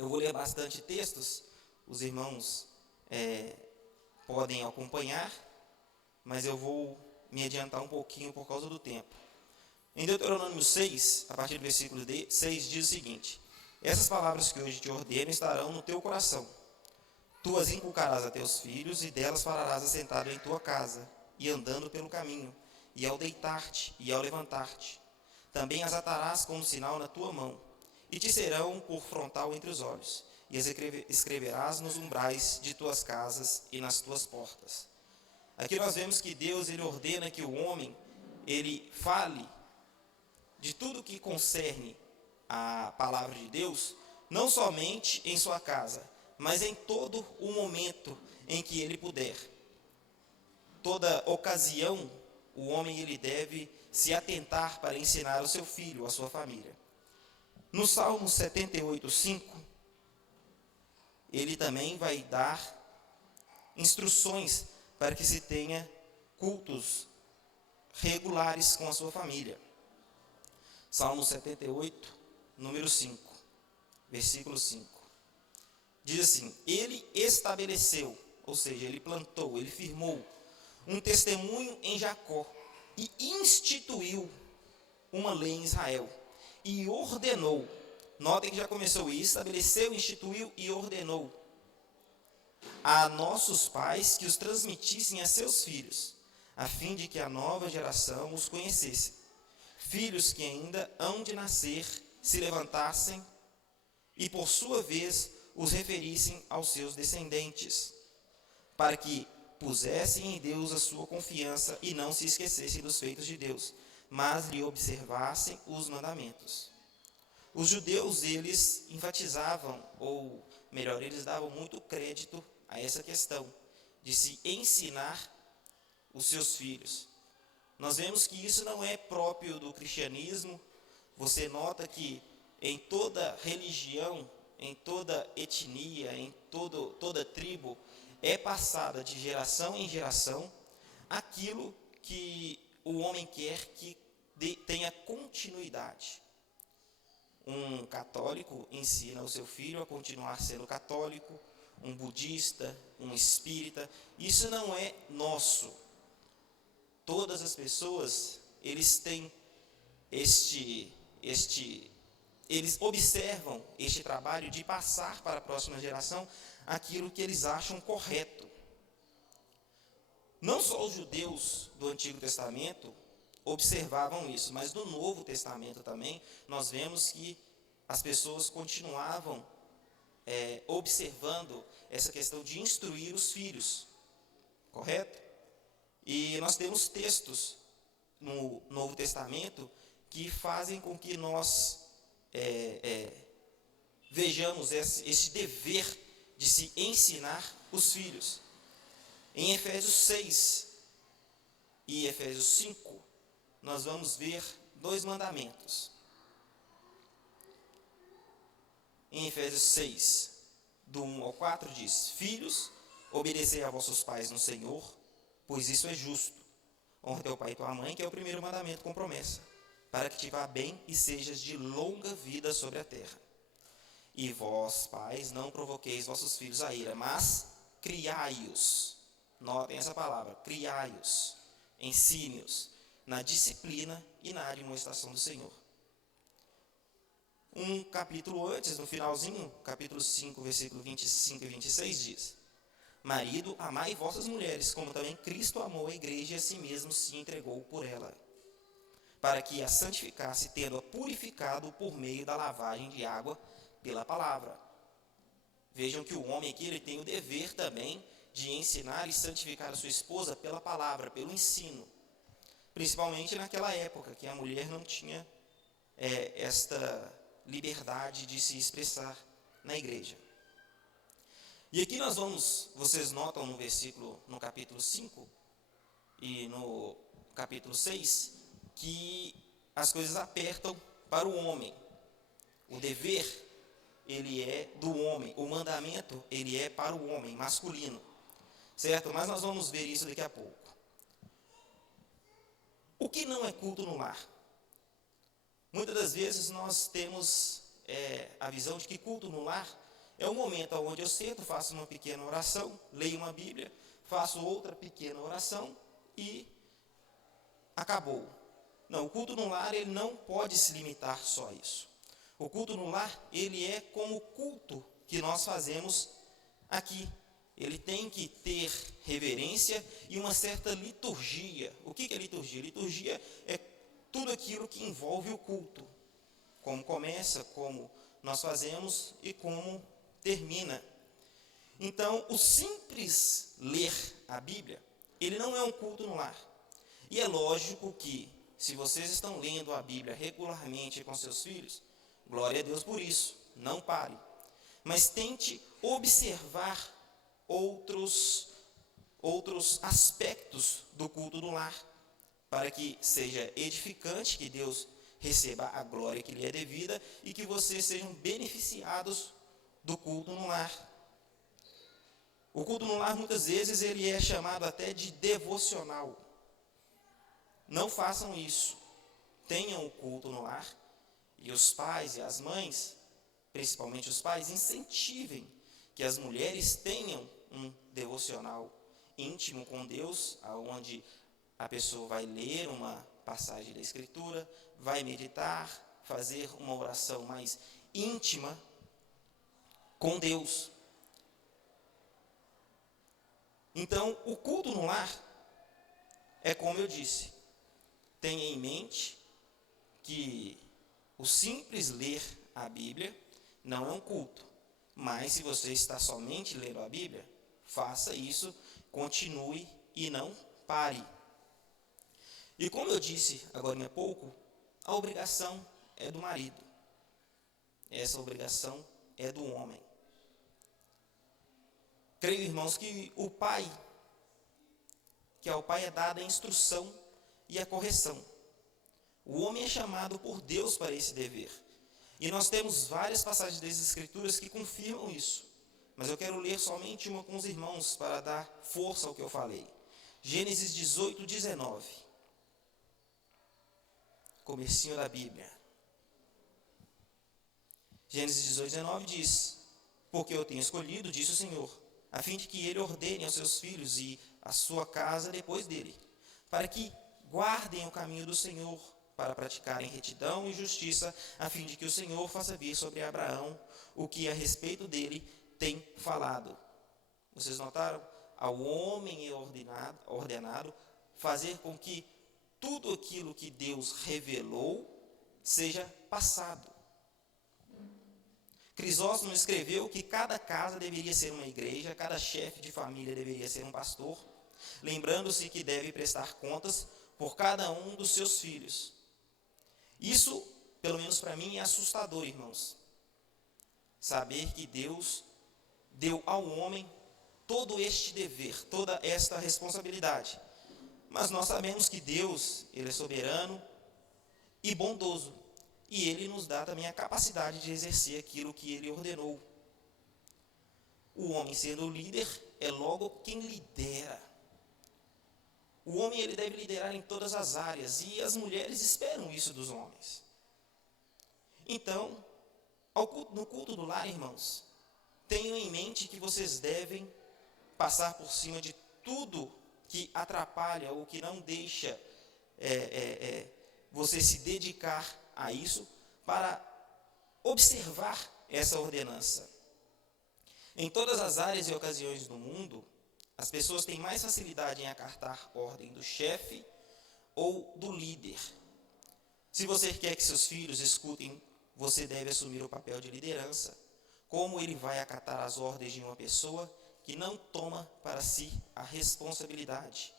Eu vou ler bastante textos, os irmãos podem acompanhar, mas eu vou me adiantar um pouquinho por causa do tempo. Em Deuteronômio 6, a partir do versículo 6, diz o seguinte: essas palavras que hoje te ordeno estarão no teu coração. Tu as inculcarás a teus filhos, e delas falarás assentado em tua casa, e andando pelo caminho, e ao deitar-te, e ao levantar-te. Também as atarás como sinal na tua mão, e te serão por frontal entre os olhos, e as escreverás nos umbrais de tuas casas e nas tuas portas. Aqui nós vemos que Deus ele ordena que o homem ele fale de tudo que concerne a palavra de Deus, não somente em sua casa, mas em todo o momento em que ele puder. Toda ocasião, o homem ele deve se atentar para ensinar o seu filho, a sua família. No Salmo 78:5, ele também vai dar instruções para que se tenha cultos regulares com a sua família. Salmo 78, número 5, versículo 5. Diz assim: ele estabeleceu, ou seja, ele plantou, ele firmou um testemunho em Jacó e instituiu uma lei em Israel e ordenou. Notem que já começou: estabeleceu, instituiu e ordenou a nossos pais que os transmitissem a seus filhos, a fim de que a nova geração os conhecesse. Filhos que ainda hão de nascer se levantassem e por sua vez os referissem aos seus descendentes, para que pusessem em Deus a sua confiança e não se esquecessem dos feitos de Deus, mas lhe observassem os mandamentos. Os judeus, eles enfatizavam, ou melhor, eles davam muito crédito a essa questão de se ensinar os seus filhos. Nós vemos que isso não é próprio do cristianismo. Você nota que em toda religião, em toda etnia, em toda tribo, é passada de geração em geração aquilo que o homem quer que tenha continuidade. Um católico ensina o seu filho a continuar sendo católico, um budista, um espírita. Isso não é nosso. Todas as pessoas, eles têm eles observam este trabalho de passar para a próxima geração aquilo que eles acham correto. Não só os judeus do Antigo Testamento observavam isso, mas no Novo Testamento também, nós vemos que as pessoas continuavam observando essa questão de instruir os filhos, correto? E nós temos textos no Novo Testamento que fazem com que nós vejamos esse dever de se ensinar os filhos. Em Efésios 6 e Efésios 5, nós vamos ver dois mandamentos. Em Efésios 6, do 1 ao 4, diz: filhos, obedecei a vossos pais no Senhor, pois isso é justo. Honra teu pai e tua mãe, que é o primeiro mandamento com promessa, para que te vá bem e sejas de longa vida sobre a terra. E vós, pais, não provoqueis vossos filhos a ira, mas criai-os. Notem essa palavra, criai-os, ensine-os na disciplina e na admoestação do Senhor. Um capítulo antes, no finalzinho, capítulo 5, versículo 25 e 26, diz: marido, amai vossas mulheres, como também Cristo amou a igreja e a si mesmo se entregou por ela, para que a santificasse, tendo-a purificado por meio da lavagem de água pela palavra. Vejam que o homem aqui ele tem o dever também de ensinar e santificar a sua esposa pela palavra, pelo ensino. Principalmente naquela época, que a mulher não tinha esta liberdade de se expressar na igreja. E aqui vocês notam no capítulo 5 e no capítulo 6, que as coisas apertam para o homem. O dever, ele é do homem. O mandamento, ele é para o homem, masculino. Certo? Mas nós vamos ver isso daqui a pouco. O que não é culto no lar? Muitas das vezes nós temos a visão de que culto no lar é o momento onde eu sento, faço uma pequena oração, leio uma Bíblia, faço outra pequena oração e acabou. Não, o culto no lar, ele não pode se limitar só a isso. O culto no lar, ele é como o culto que nós fazemos aqui. Ele tem que ter reverência e uma certa liturgia. O que é liturgia? Liturgia é tudo aquilo que envolve o culto. Como começa, como nós fazemos e como termina. Então, o simples ler a Bíblia, ele não é um culto no lar. E é lógico que, se vocês estão lendo a Bíblia regularmente com seus filhos, glória a Deus por isso, não pare. Mas tente observar outros aspectos do culto do lar, para que seja edificante, que Deus receba a glória que lhe é devida e que vocês sejam beneficiados do culto no lar. O culto no lar, muitas vezes, ele é chamado até de devocional. Não façam isso. Tenham o culto no lar e os pais e as mães, principalmente os pais, incentivem que as mulheres tenham um devocional íntimo com Deus, onde a pessoa vai ler uma passagem da Escritura, vai meditar, fazer uma oração mais íntima com Deus. Então, o culto no lar é como eu disse, tenha em mente que o simples ler a Bíblia não é um culto, mas se você está somente lendo a Bíblia, faça isso, continue e não pare. E como eu disse agora há pouco, a obrigação é do marido. Essa obrigação é do homem. Creio, irmãos, que ao pai é dada a instrução e a correção. O homem é chamado por Deus para esse dever. E nós temos várias passagens das Escrituras que confirmam isso. Mas eu quero ler somente uma com os irmãos para dar força ao que eu falei. Gênesis 18, 19. Comecinho da Bíblia. Gênesis 18, 19 diz: porque eu tenho escolhido, disse o Senhor, a fim de que ele ordene aos seus filhos e a sua casa depois dele, para que guardem o caminho do Senhor, para praticarem retidão e justiça, a fim de que o Senhor faça vir sobre Abraão o que a respeito dele tem falado. Vocês notaram? Ao homem é ordenado fazer com que tudo aquilo que Deus revelou seja passado. Crisóstomo escreveu que cada casa deveria ser uma igreja, cada chefe de família deveria ser um pastor, lembrando-se que deve prestar contas por cada um dos seus filhos. Isso, pelo menos para mim, é assustador, irmãos. Saber que Deus deu ao homem todo este dever, toda esta responsabilidade. Mas nós sabemos que Deus, Ele é soberano e bondoso. E Ele nos dá também a capacidade de exercer aquilo que Ele ordenou. O homem, sendo o líder, é logo quem lidera. O homem, ele deve liderar em todas as áreas, e as mulheres esperam isso dos homens. Então, no culto do lar, irmãos, tenham em mente que vocês devem passar por cima de tudo que atrapalha ou que não deixa você se dedicar a isso, para observar essa ordenança. Em todas as áreas e ocasiões do mundo, as pessoas têm mais facilidade em acatar ordem do chefe ou do líder. Se você quer que seus filhos escutem, você deve assumir o papel de liderança. Como ele vai acatar as ordens de uma pessoa que não toma para si a responsabilidade?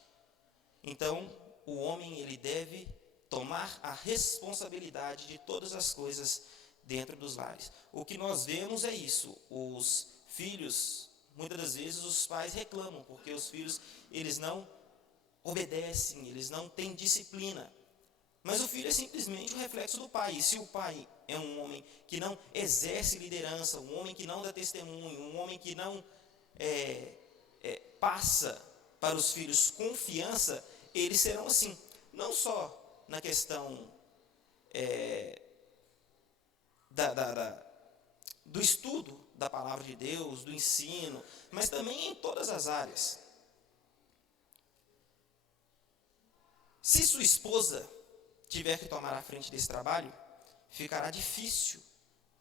Então, o homem, ele deve tomar a responsabilidade de todas as coisas dentro dos lares. O que nós vemos é isso. Os filhos, muitas das vezes os pais reclamam, porque os filhos, eles não obedecem, eles não têm disciplina. Mas o filho é simplesmente o reflexo do pai. E se o pai é um homem que não exerce liderança, um homem que não dá testemunho, um homem que não passa para os filhos confiança, eles serão assim, não só na questão do estudo da palavra de Deus, do ensino, mas também em todas as áreas. Se sua esposa tiver que tomar a frente desse trabalho, ficará difícil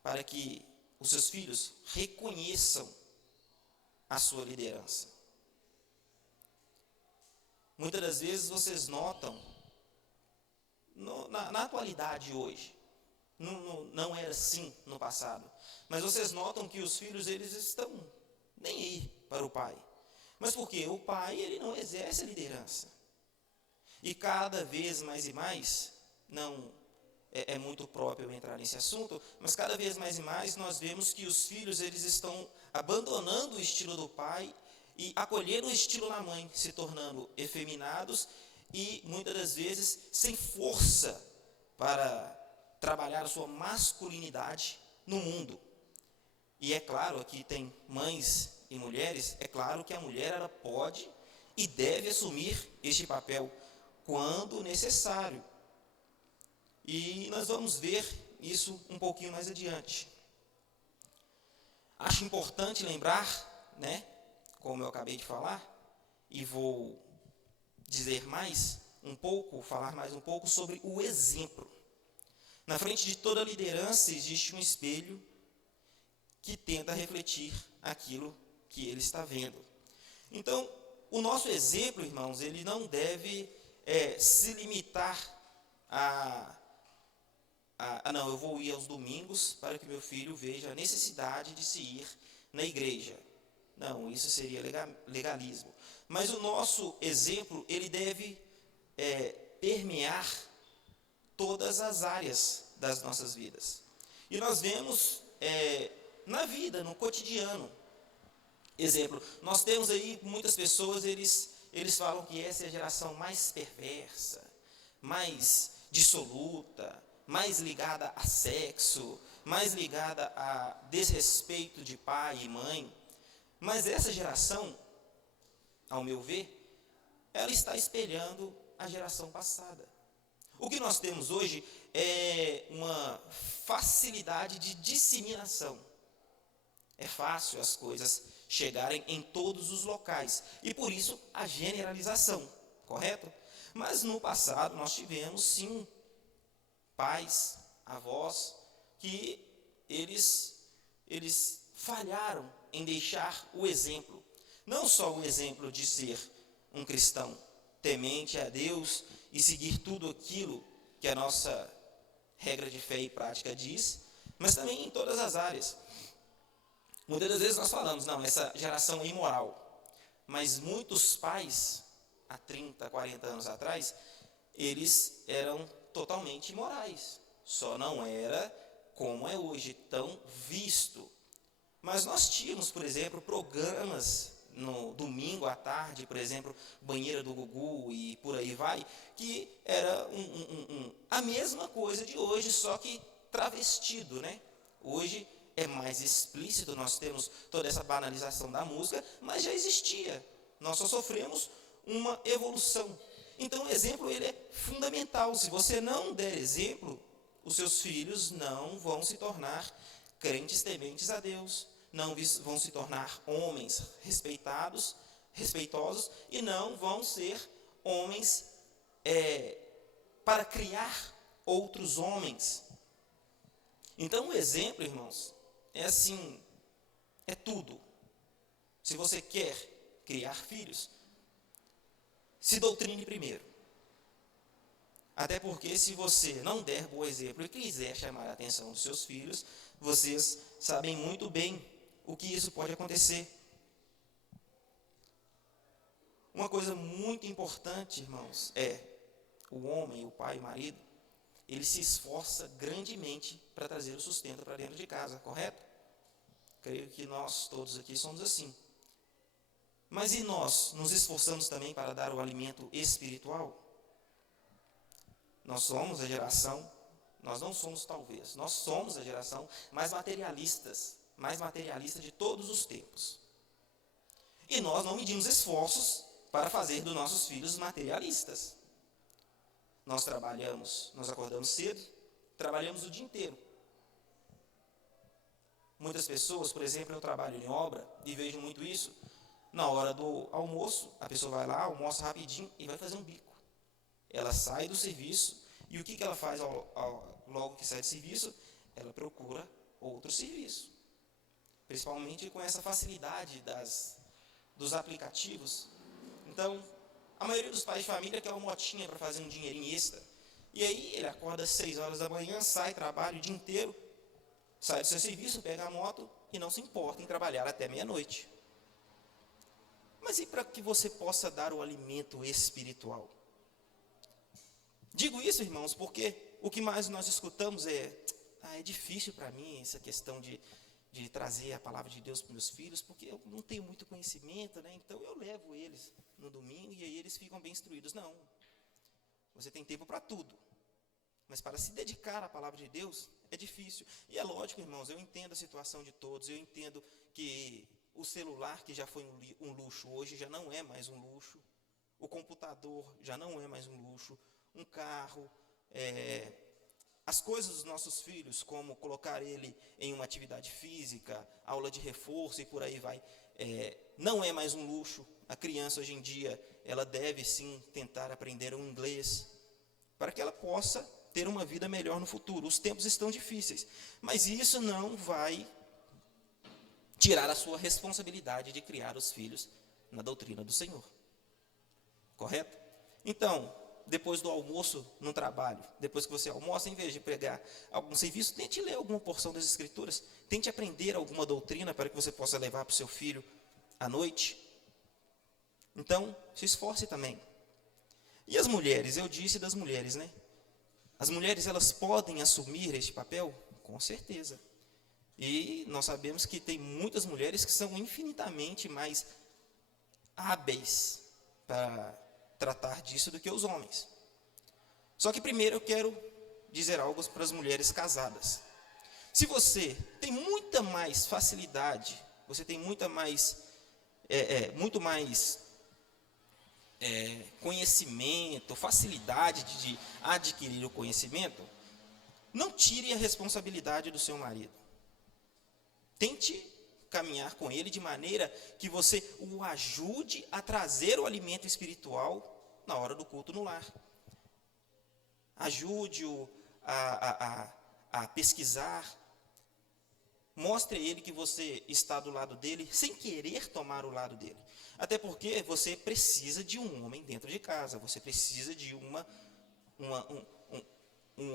para que os seus filhos reconheçam a sua liderança. Muitas das vezes vocês notam, na atualidade hoje, não era assim no passado, mas vocês notam que os filhos, eles estão nem aí para o pai. Mas por quê? O pai, ele não exerce a liderança. E cada vez mais e mais, não é muito próprio eu entrar nesse assunto, mas cada vez mais e mais nós vemos que os filhos, eles estão abandonando o estilo do pai e acolhendo o estilo da mãe, se tornando efeminados e muitas das vezes sem força para trabalhar a sua masculinidade no mundo. E é claro, aqui tem mães e mulheres, é claro que a mulher, ela pode e deve assumir este papel quando necessário. E nós vamos ver isso um pouquinho mais adiante. Acho importante lembrar, como eu acabei de falar, e vou dizer mais um pouco, falar mais um pouco sobre o exemplo. Na frente de toda liderança existe um espelho que tenta refletir aquilo que ele está vendo. Então, o nosso exemplo, irmãos, ele não deve se limitar não, eu vou ir aos domingos para que meu filho veja a necessidade de se ir na igreja. Não, isso seria legalismo. Mas o nosso exemplo, ele deve permear todas as áreas das nossas vidas. E nós vemos na vida, no cotidiano. Exemplo, nós temos aí muitas pessoas, eles falam que essa é a geração mais perversa, mais dissoluta, mais ligada a sexo, mais ligada a desrespeito de pai e mãe. Mas essa geração, ao meu ver, ela está espelhando a geração passada. O que nós temos hoje é uma facilidade de disseminação. É fácil as coisas chegarem em todos os locais. E por isso a generalização, correto? Mas no passado nós tivemos sim pais, avós, que eles falharam em deixar o exemplo. Não só o exemplo de ser um cristão temente a Deus e seguir tudo aquilo que a nossa regra de fé e prática diz, mas também em todas as áreas. Muitas das vezes nós falamos, não, essa geração é imoral. Mas muitos pais, há 30, 40 anos atrás, eles eram totalmente imorais. Só não era como é hoje, tão visto. Mas nós tínhamos, por exemplo, programas no domingo à tarde, por exemplo, Banheira do Gugu e por aí vai, que era a mesma coisa de hoje, só que travestido, Hoje é mais explícito, nós temos toda essa banalização da música, mas já existia. Nós só sofremos uma evolução. Então, o exemplo, ele é fundamental. Se você não der exemplo, os seus filhos não vão se tornar crentes tementes a Deus, não vão se tornar homens respeitosos, e não vão ser homens para criar outros homens. Então, o exemplo, irmãos, é assim, é tudo. Se você quer criar filhos, se doutrine primeiro. Até porque se você não der bom exemplo e quiser chamar a atenção dos seus filhos, vocês sabem muito bem o que isso pode acontecer. Uma coisa muito importante, irmãos, é o homem, o pai, o marido, ele se esforça grandemente para trazer o sustento para dentro de casa, correto? Creio que nós todos aqui somos assim. Mas e nós nos esforçamos também para dar o alimento espiritual? Nós somos a geração, nós não somos talvez, nós somos a geração mais materialista de todos os tempos. E nós não medimos esforços para fazer dos nossos filhos materialistas. Nós trabalhamos, nós acordamos cedo, trabalhamos o dia inteiro. Muitas pessoas, por exemplo, eu trabalho em obra e vejo muito isso. Na hora do almoço, a pessoa vai lá, almoça rapidinho e vai fazer um bico. Ela sai do serviço e o que ela faz logo que sai do serviço? Ela procura outro serviço. Principalmente com essa facilidade dos aplicativos. Então, a maioria dos pais de família quer uma motinha para fazer um dinheirinho extra. E aí ele acorda às 6 horas da manhã, sai, trabalha o dia inteiro, sai do seu serviço, pega a moto e não se importa em trabalhar até meia-noite. Mas e para que você possa dar o alimento espiritual? Digo isso, irmãos, porque o que mais nós escutamos é difícil para mim essa questão de trazer a palavra de Deus para meus filhos, porque eu não tenho muito conhecimento, né? Então eu levo eles no domingo e aí eles ficam bem instruídos. Não, você tem tempo para tudo, mas para se dedicar à palavra de Deus é difícil. E é lógico, irmãos, eu entendo a situação de todos, eu entendo que o celular, que já foi um luxo, hoje já não é mais um luxo, o computador já não é mais um luxo, um carro, as coisas dos nossos filhos, como colocar ele em uma atividade física, aula de reforço e por aí vai, não é mais um luxo. A criança hoje em dia, ela deve sim tentar aprender o inglês, para que ela possa ter uma vida melhor no futuro. Os tempos estão difíceis, mas isso não vai tirar a sua responsabilidade de criar os filhos na doutrina do Senhor. Correto? Então, depois do almoço no trabalho, depois que você almoça, em vez de pregar algum serviço, tente ler alguma porção das Escrituras, tente aprender alguma doutrina para que você possa levar para o seu filho à noite. Então, se esforce também. E as mulheres, eu disse das mulheres, né? As mulheres, elas podem assumir este papel? Com certeza. E nós sabemos que tem muitas mulheres que são infinitamente mais hábeis para tratar disso do que os homens. Só que primeiro eu quero dizer algo para as mulheres casadas. Se você tem muita mais facilidade, você tem muito mais conhecimento, facilidade de adquirir o conhecimento, não tire a responsabilidade do seu marido. Tente caminhar com ele de maneira que você o ajude a trazer o alimento espiritual na hora do culto no lar. Ajude-o a pesquisar. Mostre a ele que você está do lado dele, sem querer tomar o lado dele. Até porque você precisa de um homem dentro de casa. Você precisa de um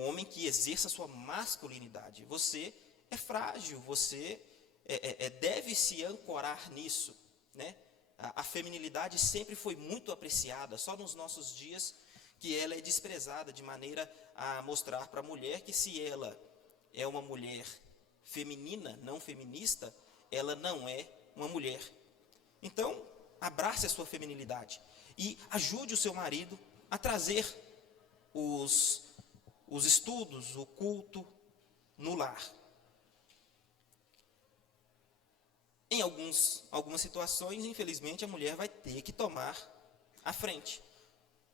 homem que exerça a sua masculinidade. Você é frágil, você deve se ancorar nisso, né? A feminilidade sempre foi muito apreciada, só nos nossos dias que ela é desprezada, de maneira a mostrar para a mulher que se ela é uma mulher feminina, não feminista, ela não é uma mulher. Então, abrace a sua feminilidade e ajude o seu marido a trazer os estudos, o culto no lar. Em algumas situações, infelizmente, a mulher vai ter que tomar a frente.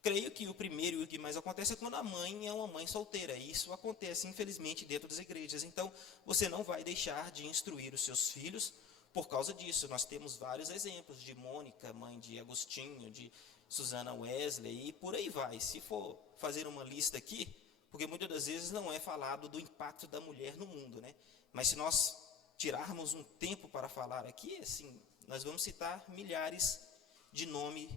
Creio que o primeiro e o que mais acontece é quando a mãe é uma mãe solteira. E isso acontece, infelizmente, dentro das igrejas. Então, você não vai deixar de instruir os seus filhos por causa disso. Nós temos vários exemplos de Mônica, mãe de Agostinho, de Susana Wesley, e por aí vai. Se for fazer uma lista aqui, porque muitas das vezes não é falado do impacto da mulher no mundo, né? Mas se nós tirarmos um tempo para falar aqui, assim, nós vamos citar milhares de nomes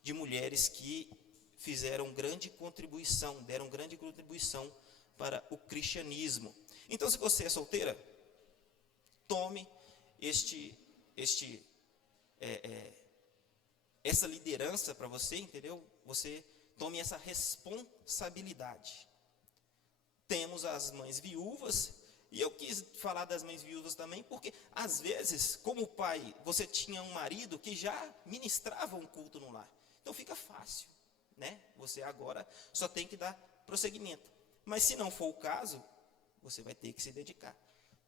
de mulheres que fizeram grande contribuição, deram grande contribuição para o cristianismo. Então, se você é solteira, tome essa liderança para você, entendeu? Você tome essa responsabilidade. Temos as mães viúvas. E eu quis falar das mães viúvas também, porque, às vezes, como pai, você tinha um marido que já ministrava um culto no lar. Então, fica fácil, né? Você agora só tem que dar prosseguimento. Mas, se não for o caso, você vai ter que se dedicar.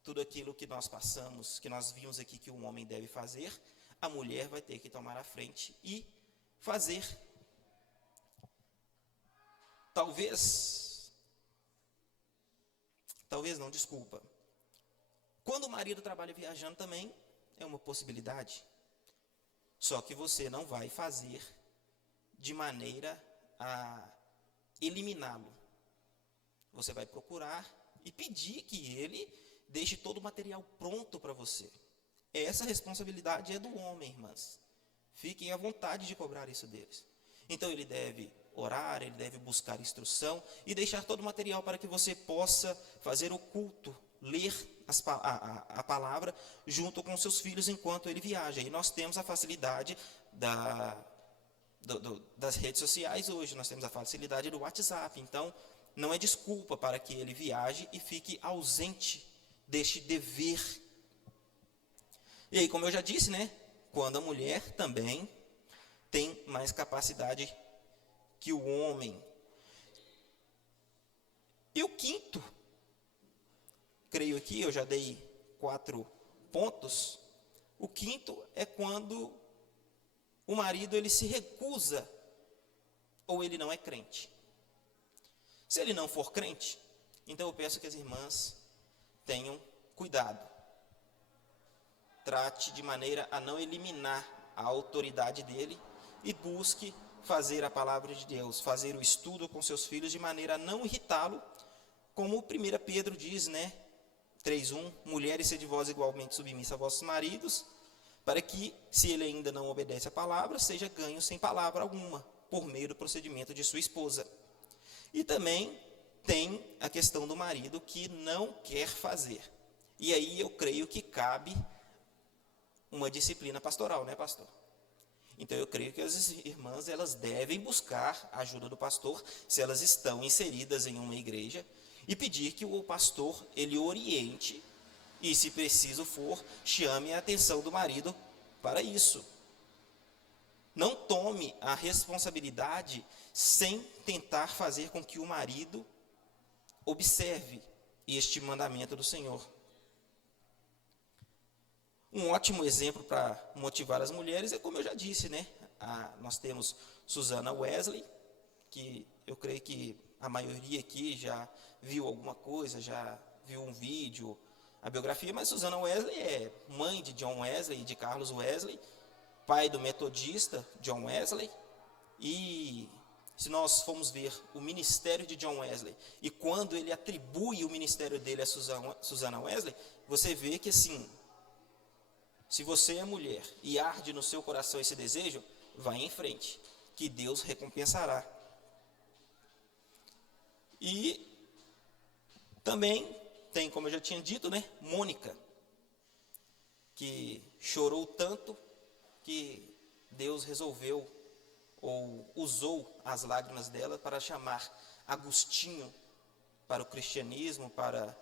Tudo aquilo que nós passamos, que nós vimos aqui que um homem deve fazer, a mulher vai ter que tomar a frente e fazer. Talvez não, desculpa. Quando o marido trabalha viajando também é uma possibilidade. Só que você não vai fazer de maneira a eliminá-lo. Você vai procurar e pedir que ele deixe todo o material pronto para você. Essa responsabilidade é do homem, irmãs. Fiquem à vontade de cobrar isso deles. Então ele deve orar, ele deve buscar instrução e deixar todo o material para que você possa fazer o culto, ler a palavra junto com seus filhos enquanto ele viaja. E nós temos a facilidade das redes sociais hoje, nós temos a facilidade do WhatsApp. Então, não é desculpa para que ele viaje e fique ausente deste dever. E aí, como eu já disse, né? Quando a mulher também tem mais capacidade que o homem. E o quinto, creio que eu já dei 4 pontos. O quinto é quando o marido ele se recusa ou ele não é crente. Se ele não for crente, então eu peço que as irmãs tenham cuidado. Trate de maneira a não eliminar a autoridade dele e busque fazer a palavra de Deus, fazer o estudo com seus filhos de maneira a não irritá-lo, como 1 Pedro diz, né? 3:1, mulheres, sede vós igualmente submissa a vossos maridos, para que, se ele ainda não obedece à palavra, seja ganho sem palavra alguma, por meio do procedimento de sua esposa. E também tem a questão do marido que não quer fazer. E aí eu creio que cabe uma disciplina pastoral, né, pastor? Então eu creio que as irmãs elas devem buscar a ajuda do pastor, se elas estão inseridas em uma igreja, e pedir que o pastor ele oriente e, se preciso for, chame a atenção do marido para isso. Não tome a responsabilidade sem tentar fazer com que o marido observe este mandamento do Senhor. Um ótimo exemplo para motivar as mulheres é, como eu já disse, né? Nós temos Susana Wesley, que eu creio que a maioria aqui já viu alguma coisa, já viu um vídeo, a biografia, mas Susana Wesley é mãe de John Wesley e de Carlos Wesley, pai do metodista John Wesley. E se nós formos ver o ministério de John Wesley e quando ele atribui o ministério dele a Susana Wesley, você vê que assim, se você é mulher e arde no seu coração esse desejo, vai em frente, que Deus recompensará. E também tem, como eu já tinha dito, né, Mônica, que chorou tanto que Deus resolveu ou usou as lágrimas dela para chamar Agostinho para o cristianismo, para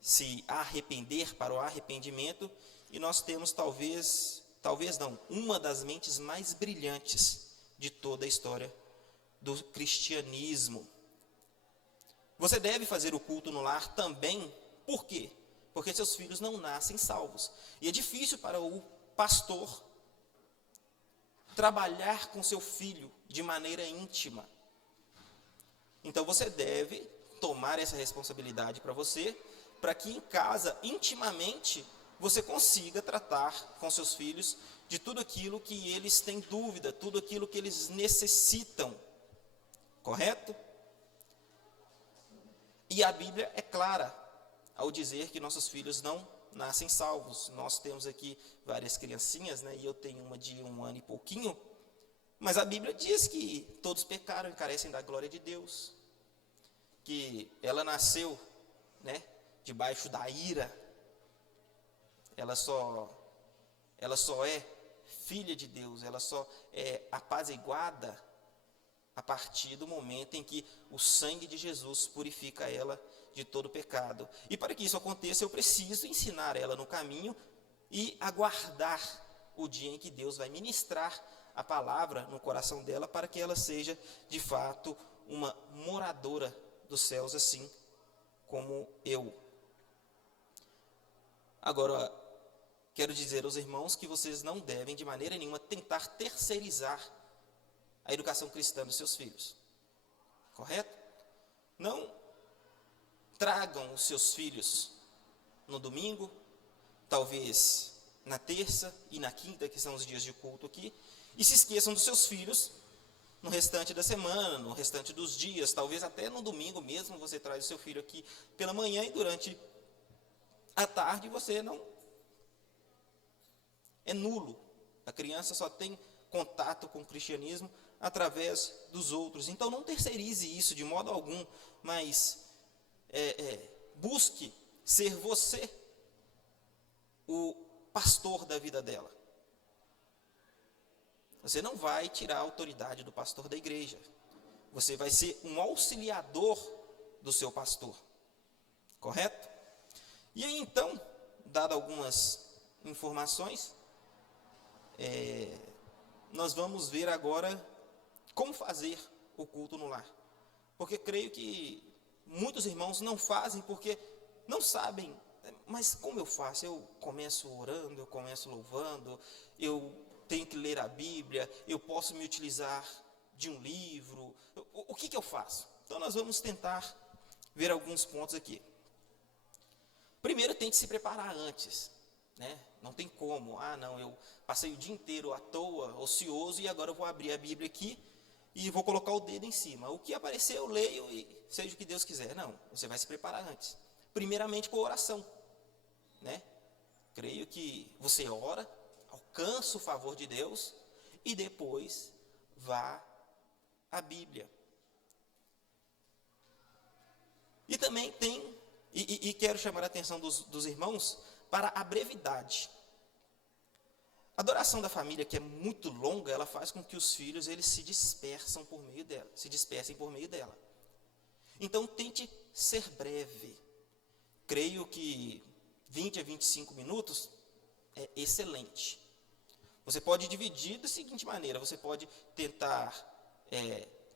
se arrepender, para o arrependimento. E nós temos talvez não, uma das mentes mais brilhantes de toda a história do cristianismo. Você deve fazer o culto no lar também. Por quê? Porque seus filhos não nascem salvos. E é difícil para o pastor trabalhar com seu filho de maneira íntima. Então você deve tomar essa responsabilidade para você, para que em casa, intimamente, você consiga tratar com seus filhos de tudo aquilo que eles têm dúvida, tudo aquilo que eles necessitam. Correto? E a Bíblia é clara ao dizer que nossos filhos não nascem salvos. Nós temos aqui várias criancinhas, né? E eu tenho uma de 1 ano e pouquinho. Mas a Bíblia diz que todos pecaram e carecem da glória de Deus. Que ela nasceu, né, debaixo da ira. Ela só é filha de Deus, ela só é apaziguada a partir do momento em que o sangue de Jesus purifica ela de todo pecado. E para que isso aconteça, eu preciso ensinar ela no caminho e aguardar o dia em que Deus vai ministrar a palavra no coração dela, para que ela seja, de fato, uma moradora dos céus, assim como eu. Agora, quero dizer aos irmãos que vocês não devem, de maneira nenhuma, tentar terceirizar a educação cristã dos seus filhos. Correto? Não tragam os seus filhos no domingo, talvez na terça e na quinta, que são os dias de culto aqui, e se esqueçam dos seus filhos no restante da semana, no restante dos dias, talvez até no domingo mesmo, você traz o seu filho aqui pela manhã e durante a tarde você não... É nulo. A criança só tem contato com o cristianismo através dos outros. Então não terceirize isso de modo algum, mas busque ser você o pastor da vida dela. Você não vai tirar a autoridade do pastor da igreja. Você vai ser um auxiliador do seu pastor. Correto? E aí então, dado algumas informações, nós vamos ver agora como fazer o culto no lar. Porque creio que muitos irmãos não fazem porque não sabem, mas como eu faço? Eu começo orando, eu começo louvando, eu tenho que ler a Bíblia, eu posso me utilizar de um livro, o que eu faço? Então nós vamos tentar ver alguns pontos aqui. Primeiro, tente se preparar antes, né? Não tem como, não, eu passei o dia inteiro à toa, ocioso, e agora eu vou abrir a Bíblia aqui e vou colocar o dedo em cima. O que aparecer eu leio e seja o que Deus quiser. Não, você vai se preparar antes. Primeiramente com a oração, né? Creio que você ora, alcança o favor de Deus e depois vá à Bíblia. E também tem, e quero chamar a atenção dos irmãos para a brevidade. A adoração da família, que é muito longa, ela faz com que os filhos eles se dispersem por meio dela. Então tente ser breve. Creio que 20 a 25 minutos é excelente. Você pode dividir da seguinte maneira: você pode tentar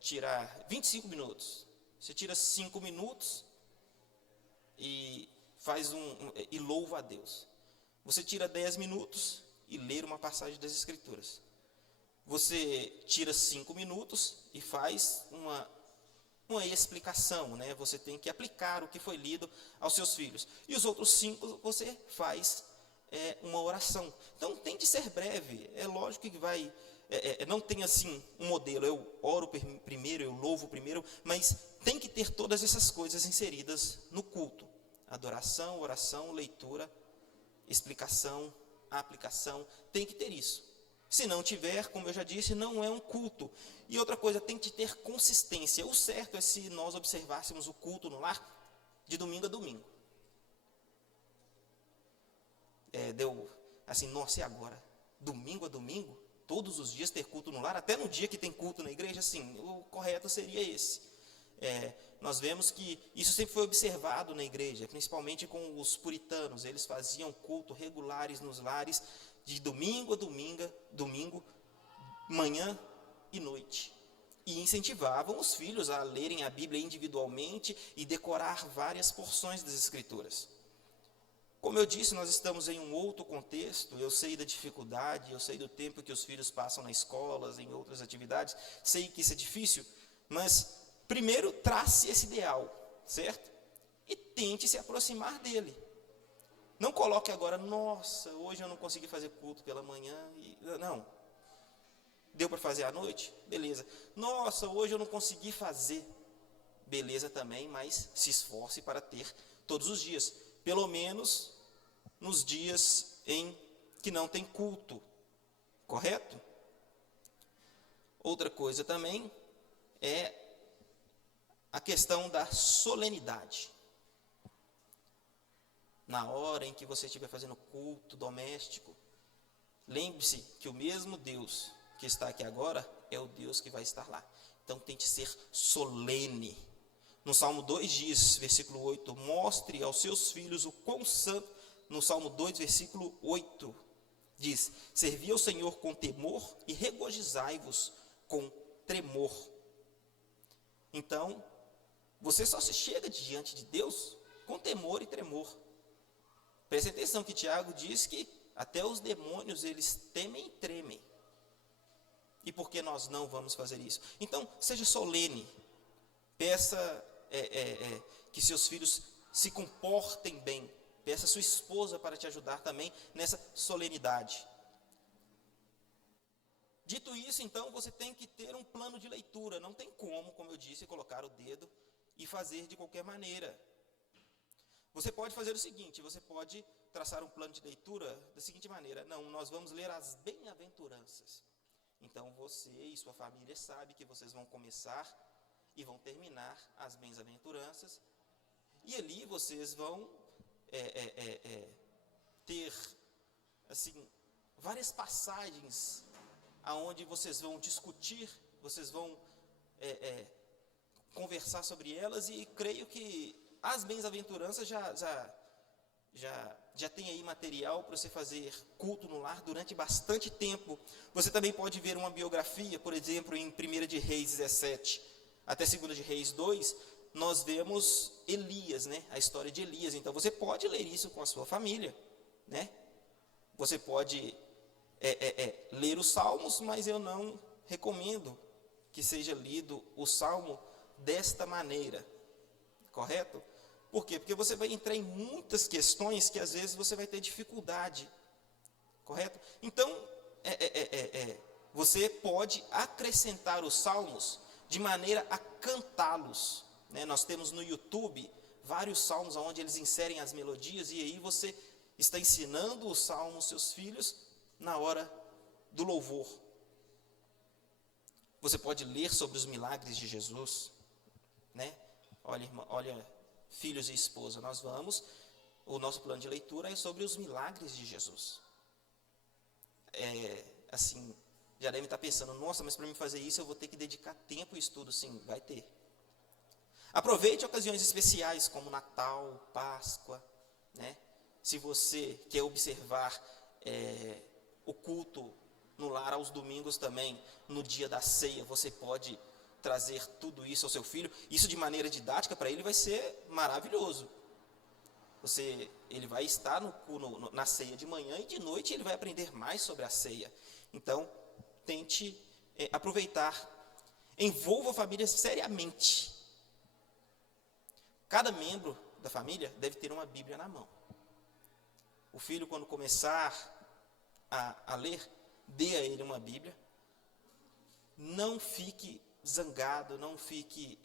tirar 25 minutos. Você tira 5 minutos e faz e louva a Deus. Você tira 10 minutos e lê uma passagem das Escrituras. Você tira 5 minutos e faz uma explicação, né? Você tem que aplicar o que foi lido aos seus filhos. E os outros 5 você faz uma oração. Então tente ser breve. É lógico que vai... não tem assim um modelo, eu oro primeiro, eu louvo primeiro, mas tem que ter todas essas coisas inseridas no culto. Adoração, oração, leitura, explicação, aplicação, tem que ter isso. Se não tiver, como eu já disse, não é um culto. E outra coisa, tem que ter consistência. O certo é se nós observássemos o culto no lar de domingo a domingo. Deu assim, nossa, e agora? Domingo a domingo? Todos os dias ter culto no lar? Até no dia que tem culto na igreja? Assim, o correto seria esse. Nós vemos que isso sempre foi observado na igreja, principalmente com os puritanos. Eles faziam culto regulares nos lares, de domingo a domingo, manhã e noite. E incentivavam os filhos a lerem a Bíblia individualmente e decorar várias porções das Escrituras. Como eu disse, nós estamos em um outro contexto. Eu sei da dificuldade, eu sei do tempo que os filhos passam nas escolas, em outras atividades. Sei que isso é difícil, mas primeiro trace esse ideal, certo? E tente se aproximar dele. Não coloque agora, nossa, hoje eu não consegui fazer culto pela manhã. Não. Deu para fazer à noite? Beleza. Nossa, hoje eu não consegui fazer. Beleza também, mas se esforce para ter todos os dias. Pelo menos nos dias em que não tem culto. Correto? Outra coisa também é a questão da solenidade. Na hora em que você estiver fazendo culto doméstico, lembre-se que o mesmo Deus que está aqui agora é o Deus que vai estar lá. Então tente ser solene. No Salmo 2 diz, versículo 8, mostre aos seus filhos o quão santo. No Salmo 2, versículo 8, diz, servi ao Senhor com temor e regozijai-vos com tremor. Então, você só se chega diante de Deus com temor e tremor. Preste atenção que Tiago diz que até os demônios eles temem e tremem. E por que nós não vamos fazer isso? Então, seja solene. Peça que seus filhos se comportem bem. Peça a sua esposa para te ajudar também nessa solenidade. Dito isso, então, você tem que ter um plano de leitura. Não tem como eu disse, colocar o dedo e fazer de qualquer maneira. Você pode fazer o seguinte, você pode traçar um plano de leitura da seguinte maneira: não, nós vamos ler as bem-aventuranças. Então você e sua família sabem que vocês vão começar e vão terminar as bem-aventuranças, e ali vocês vão ter assim várias passagens aonde vocês vão discutir, vocês vão conversar sobre elas, e creio que as bem-aventuranças já tem aí material para você fazer culto no lar durante bastante tempo. Você também pode ver uma biografia, por exemplo, em 1 de Reis 17 até 2 de Reis 2, nós vemos Elias, né? A história de Elias. Então você pode ler isso com a sua família, né? Você pode ler os salmos, mas eu não recomendo que seja lido o salmo desta maneira, correto? Por quê? Porque você vai entrar em muitas questões que às vezes você vai ter dificuldade, correto? Então, você pode acrescentar os salmos de maneira a cantá-los, né? Nós temos no YouTube vários salmos onde eles inserem as melodias, e aí você está ensinando o salmo aos seus filhos na hora do louvor. Você pode ler sobre os milagres de Jesus, né? Olha, filhos e esposa, o nosso plano de leitura é sobre os milagres de Jesus. Assim, já devem estar pensando, nossa, mas para mim fazer isso eu vou ter que dedicar tempo e estudo. Sim, vai ter. Aproveite ocasiões especiais como Natal, Páscoa, né? Se você quer observar o culto no lar aos domingos também, no dia da ceia, você pode trazer tudo isso ao seu filho. Isso de maneira didática para ele vai ser maravilhoso. Ele vai estar na ceia de manhã, e de noite ele vai aprender mais sobre a ceia. Então, tente aproveitar. Envolva a família seriamente. Cada membro da família deve ter uma Bíblia na mão. O filho, quando começar a ler, dê a ele uma Bíblia. Não fique zangado, não fique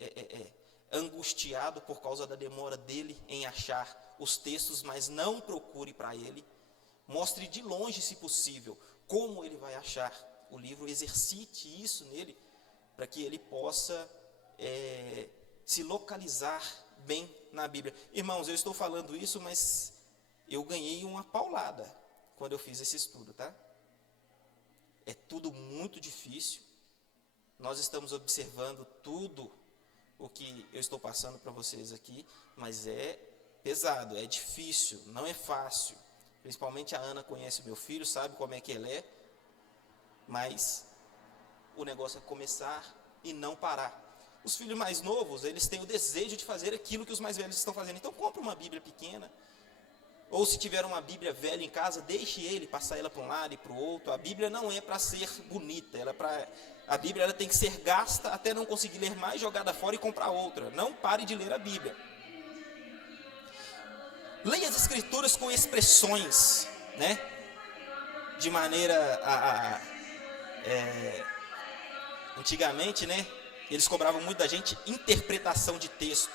angustiado por causa da demora dele em achar os textos, mas não procure para ele. Mostre de longe, se possível, como ele vai achar o livro. Exercite isso nele, para que ele possa se localizar bem na Bíblia. Irmãos, eu estou falando isso, mas eu ganhei uma paulada quando eu fiz esse estudo, tá? É tudo muito difícil. Nós estamos observando tudo o que eu estou passando para vocês aqui, mas é pesado, é difícil, não é fácil. Principalmente a Ana conhece o meu filho, sabe como é que ele é, mas o negócio é começar e não parar. Os filhos mais novos, eles têm o desejo de fazer aquilo que os mais velhos estão fazendo. Então, compre uma Bíblia pequena. Ou se tiver uma Bíblia velha em casa, deixe ele passar ela para um lado e para o outro. A Bíblia não é para ser bonita. A Bíblia ela tem que ser gasta até não conseguir ler mais, jogada fora e comprar outra. Não pare de ler a Bíblia. Leia as Escrituras com expressões, né? De maneira antigamente, né? Eles cobravam muito da gente interpretação de texto.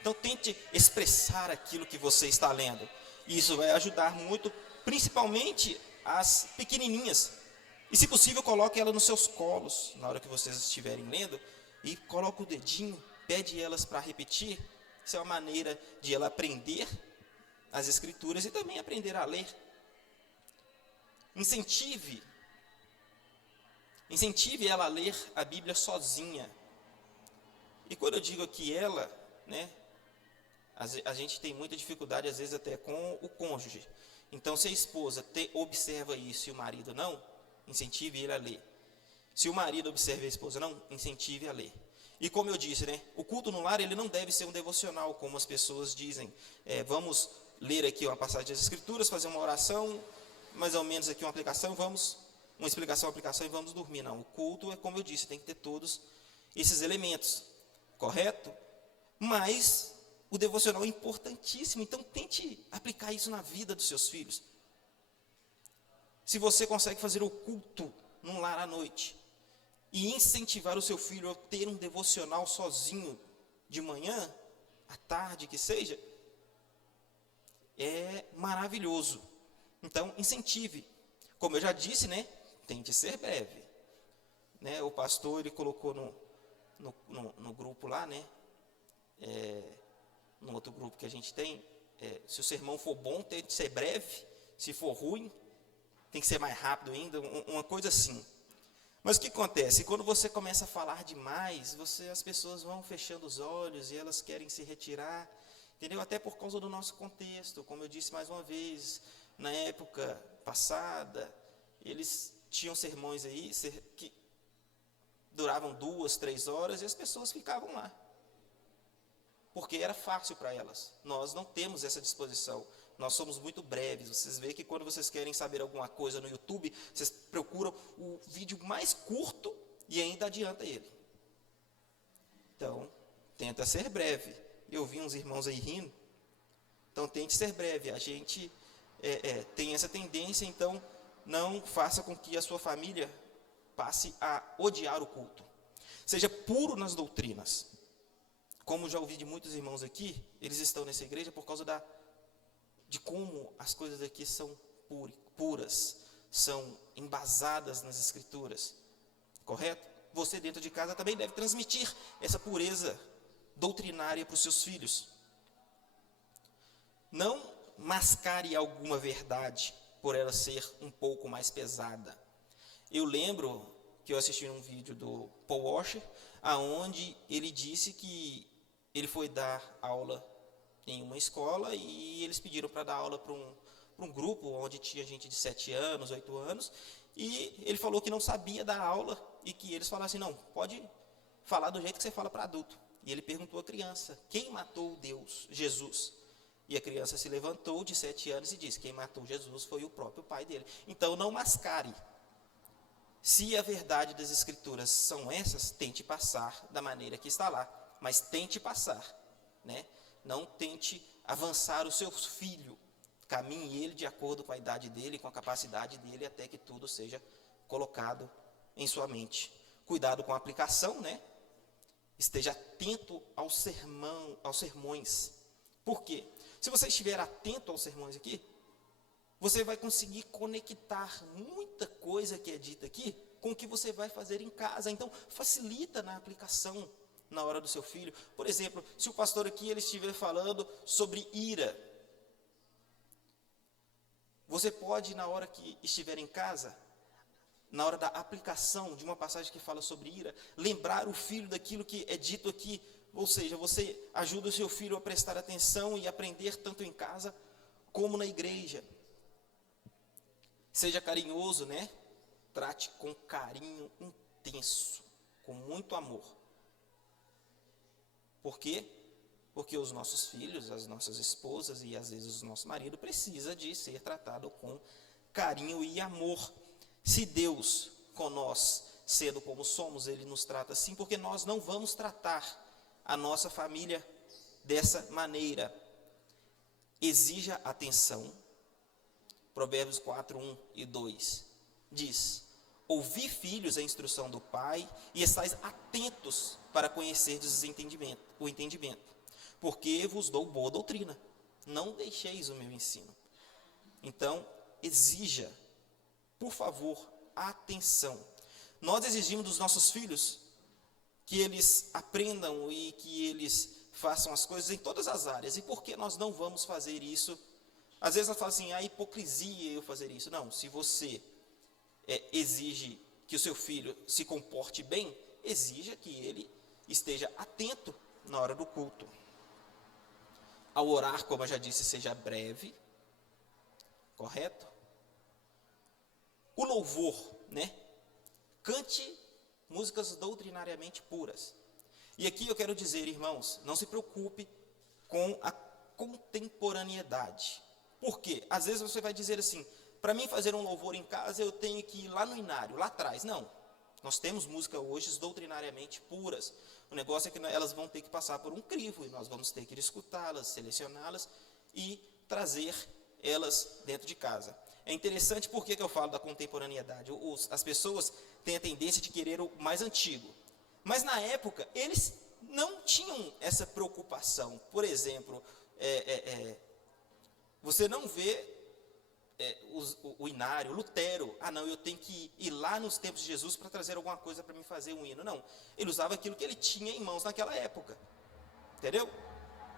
Então tente expressar aquilo que você está lendo. E isso vai ajudar muito, principalmente as pequenininhas. E se possível, coloque ela nos seus colos, na hora que vocês estiverem lendo, e coloque o dedinho, pede elas para repetir. Isso é uma maneira de ela aprender as Escrituras e também aprender a ler. Incentive ela a ler a Bíblia sozinha. E quando eu digo aqui ela, né, a gente tem muita dificuldade, às vezes, até com o cônjuge. Então, se a esposa observa isso e o marido não, incentive ele a ler. Se o marido observa a esposa não, incentive a ler. E como eu disse, né, o culto no lar ele não deve ser um devocional, como as pessoas dizem. Vamos ler aqui uma passagem das Escrituras, fazer uma oração, mais ou menos aqui uma explicação e vamos dormir. Não, o culto é como eu disse, tem que ter todos esses elementos, correto? Mas O devocional é importantíssimo, então tente aplicar isso na vida dos seus filhos. Se você consegue fazer o culto num lar à noite e incentivar o seu filho a ter um devocional sozinho de manhã, à tarde que seja, é maravilhoso. Então, incentive. Como eu já disse, né? Tente ser breve. Né? O pastor, ele colocou no grupo lá, né? No outro grupo que a gente tem, se o sermão for bom, tem que ser breve. Se for ruim, tem que ser mais rápido ainda, uma coisa assim. Mas o que acontece? Quando você começa a falar demais, as pessoas vão fechando os olhos e elas querem se retirar, entendeu? Até por causa do nosso contexto, como eu disse mais uma vez, na época passada, eles tinham sermões aí que duravam 2, 3 horas e as pessoas ficavam lá. Porque era fácil para elas. Nós não temos essa disposição. Nós somos muito breves. Vocês veem que quando vocês querem saber alguma coisa no YouTube, vocês procuram o vídeo mais curto e ainda adianta ele. Então, tenta ser breve. Eu vi uns irmãos aí rindo. Então, tente ser breve. A gente tem essa tendência, então, não faça com que a sua família passe a odiar o culto. Seja puro nas doutrinas. Como já ouvi de muitos irmãos aqui, eles estão nessa igreja por causa de como as coisas aqui são puras, são embasadas nas escrituras, correto? Você dentro de casa também deve transmitir essa pureza doutrinária para os seus filhos. Não mascare alguma verdade por ela ser um pouco mais pesada. Eu lembro que eu assisti um vídeo do Paul Washer, aonde ele disse que ele foi dar aula em uma escola e eles pediram para dar aula para um grupo onde tinha gente de 7 anos, 8 anos, e ele falou que não sabia dar aula e que eles falaram assim, não, pode falar do jeito que você fala para adulto. E ele perguntou à criança, quem matou Deus? Jesus. E a criança se levantou de 7 anos e disse, quem matou Jesus foi o próprio pai dele. Então não mascare. Se a verdade das escrituras são essas, tente passar da maneira que está lá. Mas tente passar, né? Não tente avançar o seu filho. Caminhe ele de acordo com a idade dele, com a capacidade dele, até que tudo seja colocado em sua mente. Cuidado com a aplicação, né? Esteja atento aos sermões. Por quê? Se você estiver atento aos sermões aqui, você vai conseguir conectar muita coisa que é dita aqui com o que você vai fazer em casa. Então, facilita na aplicação na hora do seu filho. Por exemplo, se o pastor aqui ele estiver falando sobre ira, você pode, na hora que estiver em casa, na hora da aplicação de uma passagem que fala sobre ira, lembrar o filho daquilo que é dito aqui. Ou seja, você ajuda o seu filho a prestar atenção e aprender tanto em casa como na igreja. Seja carinhoso, né? Trate com carinho intenso, com muito amor. Por quê? Porque os nossos filhos, as nossas esposas e às vezes o nosso marido precisa de ser tratado com carinho e amor. Se Deus com nós, sendo como somos, Ele nos trata assim, porque nós não vamos tratar a nossa família dessa maneira. Exija atenção. Provérbios 4, 1 e 2 diz, ouvi, filhos, a instrução do pai, e estais atentos para conhecerdes o entendimento, porque vos dou boa doutrina, não deixeis o meu ensino. Então, exija, por favor, atenção. Nós exigimos dos nossos filhos que eles aprendam e que eles façam as coisas em todas as áreas. E por que nós não vamos fazer isso? Às vezes nós falamos assim, a hipocrisia eu fazer isso. Não, se você exige que o seu filho se comporte bem, exija que ele esteja atento na hora do culto. Ao orar, como eu já disse, seja breve, correto? O louvor, né? Cante músicas doutrinariamente puras. E aqui eu quero dizer, irmãos, não se preocupe com a contemporaneidade. Por quê? Às vezes você vai dizer assim, para mim fazer um louvor em casa eu tenho que ir lá no inário, lá atrás. Não, nós temos música hoje doutrinariamente puras. O negócio é que elas vão ter que passar por um crivo, e nós vamos ter que escutá-las, selecioná-las e trazer elas dentro de casa. É interessante porque que eu falo da contemporaneidade. As pessoas têm a tendência de querer o mais antigo. Mas na época, eles não tinham essa preocupação. Por exemplo, você não vê o Inário, Lutero, não, eu tenho que ir lá nos tempos de Jesus para trazer alguma coisa para me fazer um hino. Não, ele usava aquilo que ele tinha em mãos naquela época, entendeu?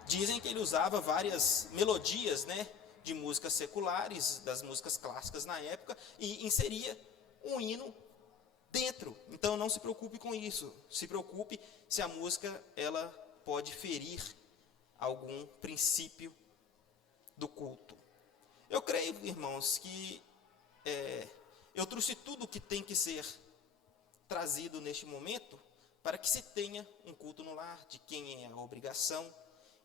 Dizem que ele usava várias melodias, né, de músicas seculares, das músicas clássicas na época, e inseria um hino dentro. Então não se preocupe com isso, se preocupe se a música ela pode ferir algum princípio do culto. Eu creio, irmãos, que eu trouxe tudo o que tem que ser trazido neste momento para que se tenha um culto no lar, de quem é a obrigação,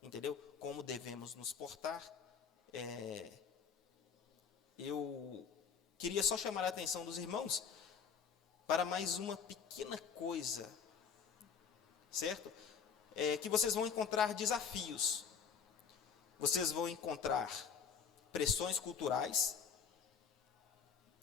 entendeu? Como devemos nos portar. Eu queria só chamar a atenção dos irmãos para mais uma pequena coisa, certo? Que vocês vão encontrar desafios, vocês vão encontrar pressões culturais,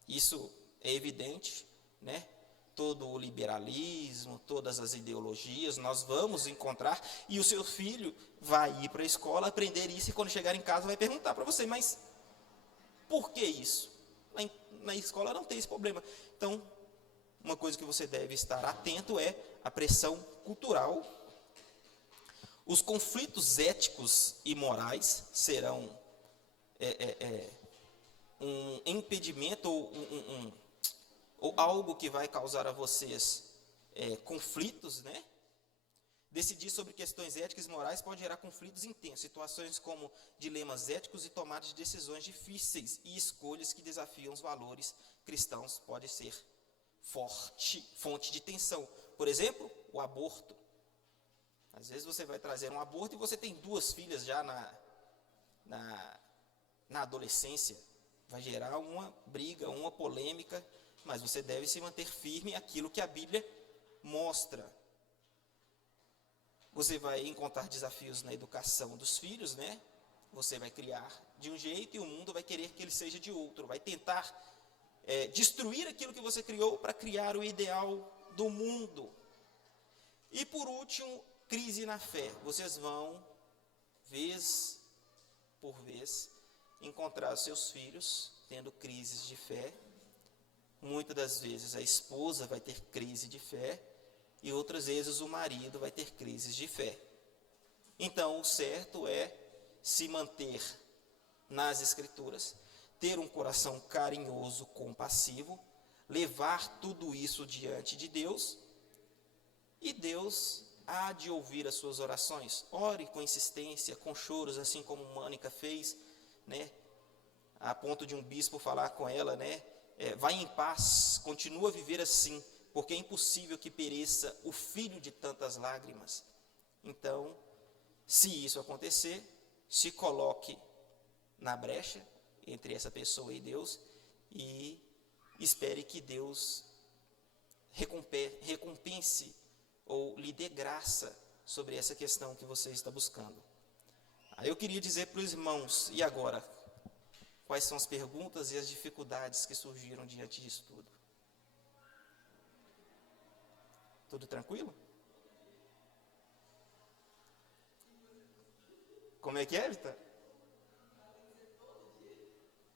isso é evidente, né? Todo o liberalismo, todas as ideologias, nós vamos encontrar, e o seu filho vai ir para a escola, aprender isso, e quando chegar em casa vai perguntar para você, mas por que isso? Na escola não tem esse problema. Então, uma coisa que você deve estar atento é a pressão cultural. Os conflitos éticos e morais serão um impedimento ou algo que vai causar a vocês conflitos, né? Decidir sobre questões éticas e morais pode gerar conflitos intensos, situações como dilemas éticos e tomada de decisões difíceis e escolhas que desafiam os valores cristãos pode ser fonte de tensão. Por exemplo, o aborto. Às vezes você vai trazer um aborto e você tem 2 filhas já na adolescência. Vai gerar uma briga, uma polêmica, mas você deve se manter firme aquilo que a Bíblia mostra. Você vai encontrar desafios na educação dos filhos, né? Você vai criar de um jeito e o mundo vai querer que ele seja de outro. Vai tentar destruir aquilo que você criou para criar o ideal do mundo. E por último, crise na fé. Vocês vão, vez por vez, encontrar os seus filhos tendo crises de fé. Muitas das vezes a esposa vai ter crise de fé e outras vezes o marido vai ter crises de fé. Então, o certo é se manter nas Escrituras, ter um coração carinhoso, compassivo, levar tudo isso diante de Deus, e Deus há de ouvir as suas orações. Ore com insistência, com choros, assim como Mônica fez, né? A ponto de um bispo falar com ela, né? Vai em paz, continua a viver assim, porque é impossível que pereça o filho de tantas lágrimas. Então, se isso acontecer, se coloque na brecha entre essa pessoa e Deus e espere que Deus recompense ou lhe dê graça sobre essa questão que você está buscando. Aí eu queria dizer para os irmãos, e agora? Quais são as perguntas e as dificuldades que surgiram diante disso tudo? Tudo tranquilo? Como é que é, Vitor?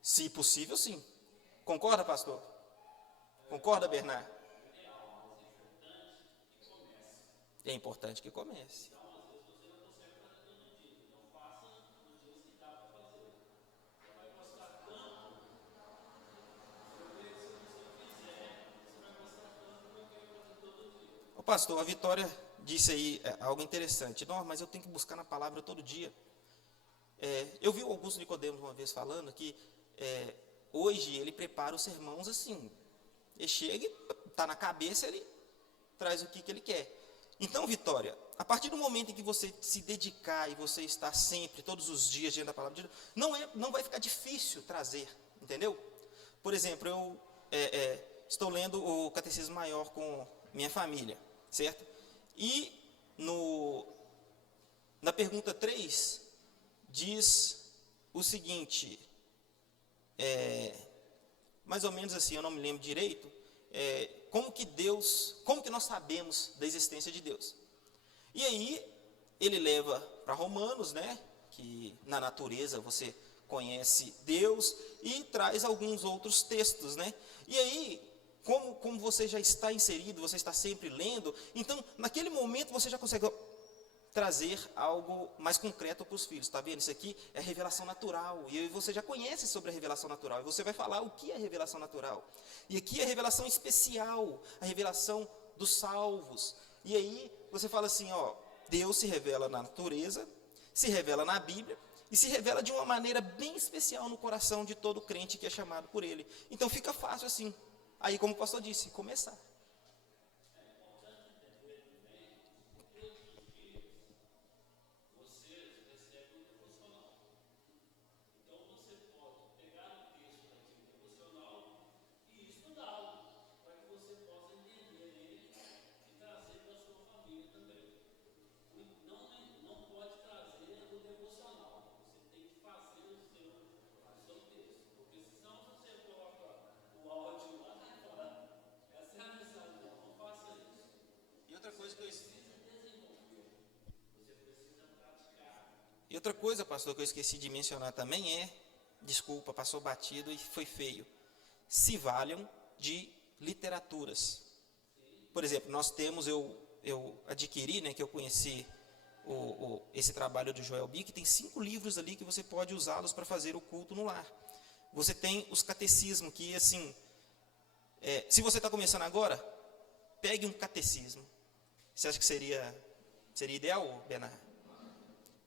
Se possível, sim. Concorda, pastor? Concorda, Bernardo? É importante que comece. O pastor, a Vitória disse aí algo interessante. Não, mas eu tenho que buscar na palavra todo dia. Eu vi o Augusto Nicodemos uma vez falando que hoje ele prepara os sermãos assim. Ele chega, está na cabeça, ele traz o que ele quer. Então, Vitória, a partir do momento em que você se dedicar e você estar sempre, todos os dias, diante da palavra de Deus, não vai ficar difícil trazer, entendeu? Por exemplo, eu estou lendo o Catecismo Maior com minha família, certo? E Na pergunta 3, diz o seguinte, mais ou menos assim, eu não me lembro direito, como que nós sabemos da existência de Deus? E aí, ele leva para Romanos, né, que na natureza você conhece Deus, e traz alguns outros textos, né? E aí, como você já está inserido, você está sempre lendo, então, naquele momento, você já consegue trazer algo mais concreto para os filhos. Está vendo? Isso aqui é revelação natural. E você já conhece sobre a revelação natural. E você vai falar o que é revelação natural. E aqui é revelação especial, a revelação dos salvos. E aí você fala assim, ó, Deus se revela na natureza, se revela na Bíblia, e se revela de uma maneira bem especial no coração de todo crente que é chamado por Ele. Então fica fácil assim. Aí, como o pastor disse, começar. E outra coisa, pastor, que eu esqueci de mencionar também desculpa, passou batido e foi feio, se valham de literaturas. Por exemplo, nós temos, eu adquiri, né, que eu conheci esse trabalho do Joel Bick, tem 5 livros ali que você pode usá-los para fazer o culto no lar. Você tem os catecismos, que assim, se você está começando agora, pegue um catecismo. Você acha que seria ideal, Bernardo?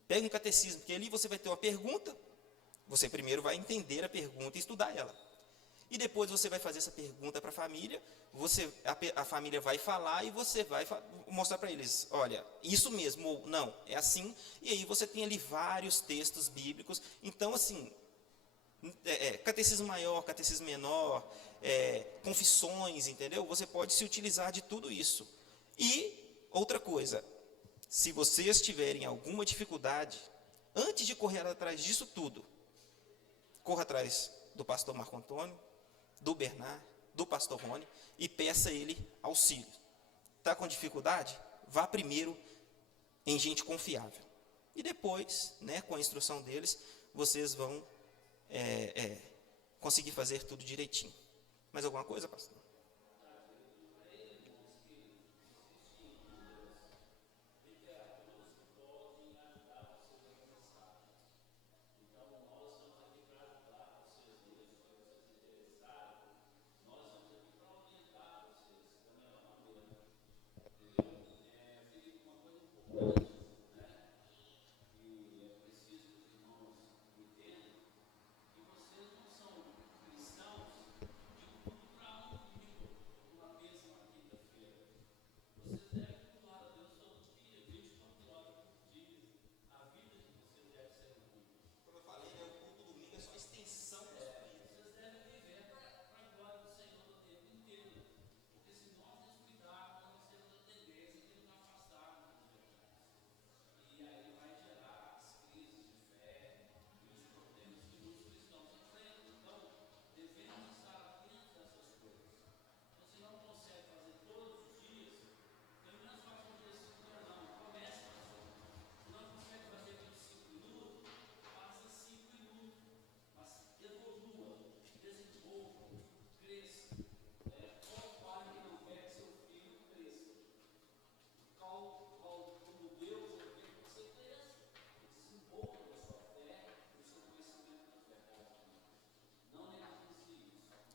Pegue um catecismo, porque ali você vai ter uma pergunta, você primeiro vai entender a pergunta e estudar ela. E depois você vai fazer essa pergunta para a família, a família vai falar e você vai mostrar para eles, olha, isso mesmo, ou não, é assim. E aí você tem ali vários textos bíblicos. Então, assim, catecismo maior, catecismo menor, confissões, entendeu? Você pode se utilizar de tudo isso. E, outra coisa, se vocês tiverem alguma dificuldade, antes de correr atrás disso tudo, corra atrás do pastor Marco Antônio, do Bernard, do pastor Rony, e peça ele auxílio. Está com dificuldade? Vá primeiro em gente confiável. E depois, né, com a instrução deles, vocês vão conseguir fazer tudo direitinho. Mais alguma coisa, pastor?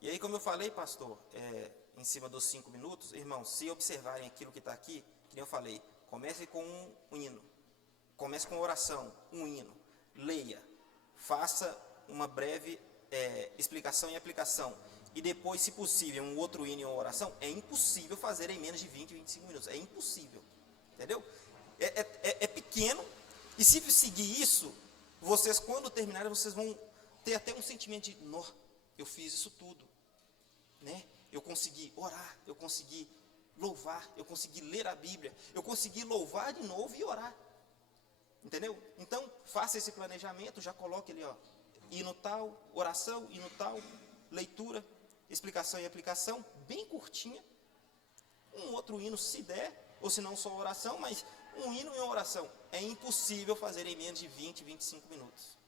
E aí, como eu falei, pastor, em cima dos 5 minutos, irmãos, se observarem aquilo que está aqui, que eu falei, comece com um hino, comece com oração, um hino, leia, faça uma breve explicação e aplicação, e depois, se possível, um outro hino e uma oração. É impossível fazer em menos de 20, 25 minutos, é impossível, entendeu? É pequeno, e se seguir isso, vocês, quando terminarem, vocês vão ter até um sentimento de, eu fiz isso tudo, né? Eu consegui orar, eu consegui louvar, eu consegui ler a Bíblia, eu consegui louvar de novo e orar. Entendeu? Então, faça esse planejamento, já coloque ali, ó, hino tal, oração, hino tal, leitura, explicação e aplicação, bem curtinha. Um outro hino se der, ou se não só oração, mas um hino e uma oração. É impossível fazer em menos de 20, 25 minutos.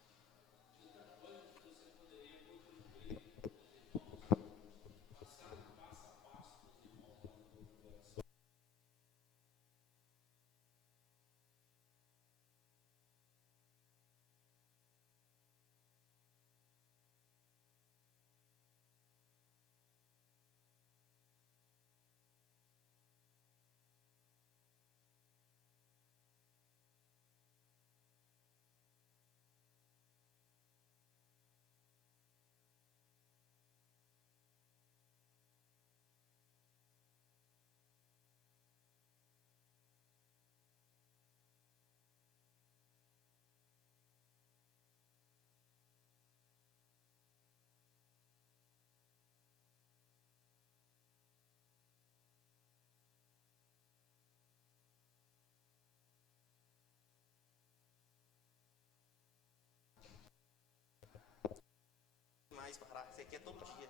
Mais barato, isso aqui é todo dia.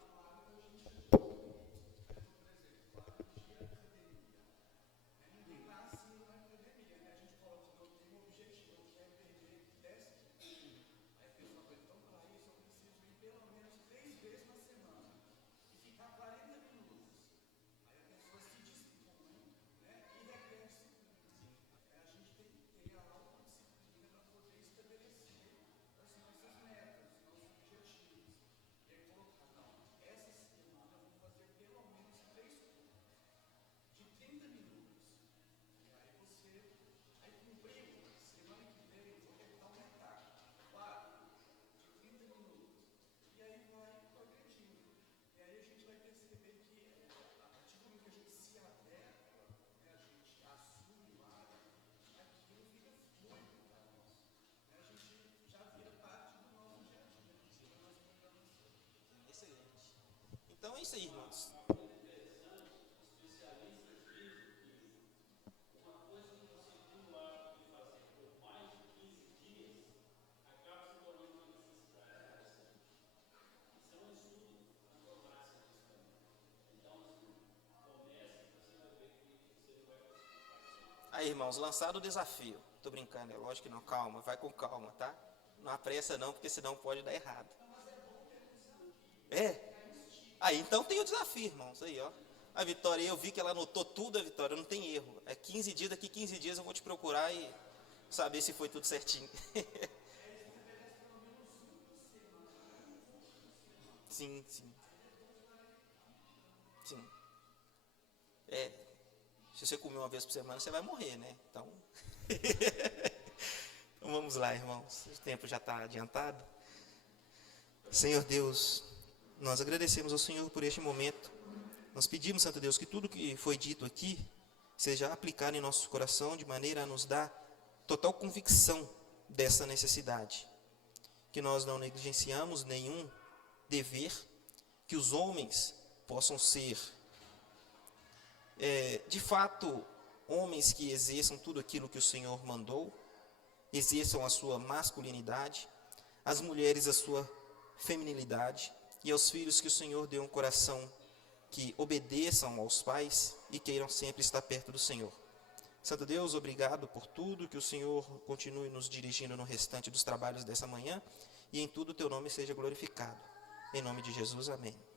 Excelente. Então é isso aí, irmãos. Aí, irmãos, lançado o desafio. Tô brincando, é lógico que não, calma, vai com calma, tá? Não apressa não, porque senão pode dar errado. É? Aí, então tem o desafio, irmãos, aí, ó. A Vitória, eu vi que ela anotou tudo, a Vitória, não tem erro. É 15 dias, daqui 15 dias eu vou te procurar e saber se foi tudo certinho. Sim, sim, sim. É, se você comer uma vez por semana, você vai morrer, né? Então, então vamos lá, irmãos. O tempo já está adiantado. Senhor Deus, nós agradecemos ao Senhor por este momento. Nós pedimos, Santo Deus, que tudo que foi dito aqui seja aplicado em nosso coração de maneira a nos dar total convicção dessa necessidade. Que nós não negligenciamos nenhum dever, que os homens possam ser, de fato, homens que exerçam tudo aquilo que o Senhor mandou, exerçam a sua masculinidade, as mulheres a sua feminilidade, e aos filhos que o Senhor deu um coração que obedeçam aos pais e queiram sempre estar perto do Senhor. Santo Deus, obrigado por tudo, que o Senhor continue nos dirigindo no restante dos trabalhos dessa manhã, e em tudo o teu nome seja glorificado. Em nome de Jesus, amém.